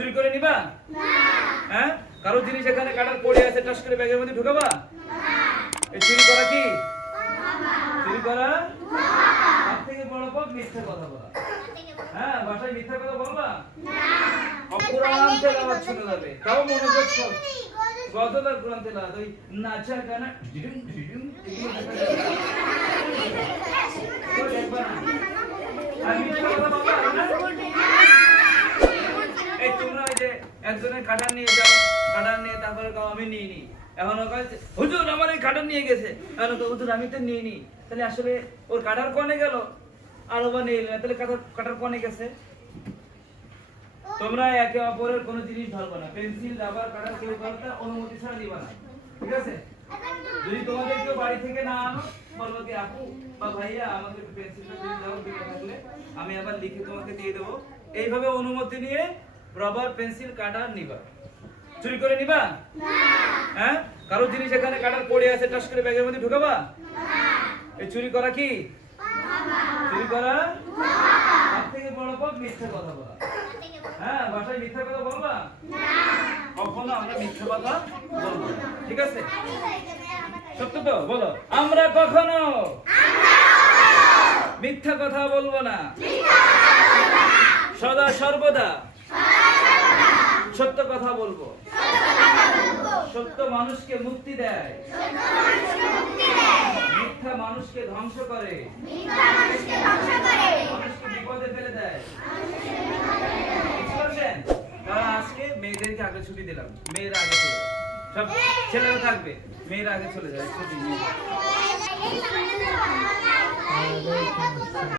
চুরি করে নিবা না। হ্যাঁ, কারো জিনিস এখানে কাটার পড়ে আছে, টাস করে ব্যাগের মধ্যে ঢুকাবা না। এই চুরি করা কি? চুরি করা সব থেকে বড় পাপ মিথ্যা কথা বলা। হ্যাঁ, বাসায় মিথ্যা কথা বলবা না। কোরআন তেলাওয়াত শুনে যাবে, তাও মনোযোগ সব গজল আর কোরআন তেলাওয়াত, ওই নাচা গানা ঢিডুম ঢিডুম এগুলো দেখা যাবে না। তো দেখবা না। আর মিথ্যা কথা বলবা না। এই তোমরা এই যে একজনের কাটার নিয়ে যাও, কাটার নিয়ে তারপরে কাও আমি নিয়ে নি, এখন ও কাছে হুজুর আমার এই কাটার নিয়ে গেছে, এখন তো হুজুর আমি তো নিয়ে নি, তাহলে আসলে ওর কাটার কোনে গেল আর ওবা নিয়ে নিল, তাহলে কাটার কোনে গেছে? তোমরা একে অপরের কোনো জিনিস ধরবে না, পেন্সিল রাবার কাটার কেউ কারোটা অনুমতি ছাড়া দিবা না, ঠিক আছে? যদি তোমাদের কেউ বাড়ি থেকে না আনো, বলবো কি আপু বা ভাইয়া আমাকে পেন্সিলটা দিয়ে দাও, দিকে থাকলে আমি আবার লিখে তোমাকে দিয়ে দেবো। এইভাবে অনুমতি নিয়ে রাবার পেন্সিল কাটার নিবা। চুরি করে নিবা না। হ্যাঁ, কারো জিনিস এখানে কাটার পড়ে আছে, টাস করে ব্যাগের মধ্যে ঢুকাবা না। এই চুরি করা কি? চুরি করা সব থেকে বড় পাপ মিথ্যা কথা বলা। হ্যাঁ, বাসায় মিথ্যা কথা বলবা না। কখনো আমরা মিথ্যা কথা বলবো না, ঠিক আছে? সত্য তো বলো, আমরা কখনো মিথ্যা কথা বলবো না, সদা সর্বদা সত্য কথা বলবো। সত্য মানুষকে মুক্তি দেয়, মিথ্যা মানুষকে ধ্বংস করে, মানুষকে বিপদে ফেলে দেয়। তারা আজকে মেয়েদেরকে আগে ছুটি দিলাম, মেয়েরা আগে চলে যায়, সব ছেলেরা থাকবে, মেয়েরা আগে চলে যায় ছুটি নিয়ে।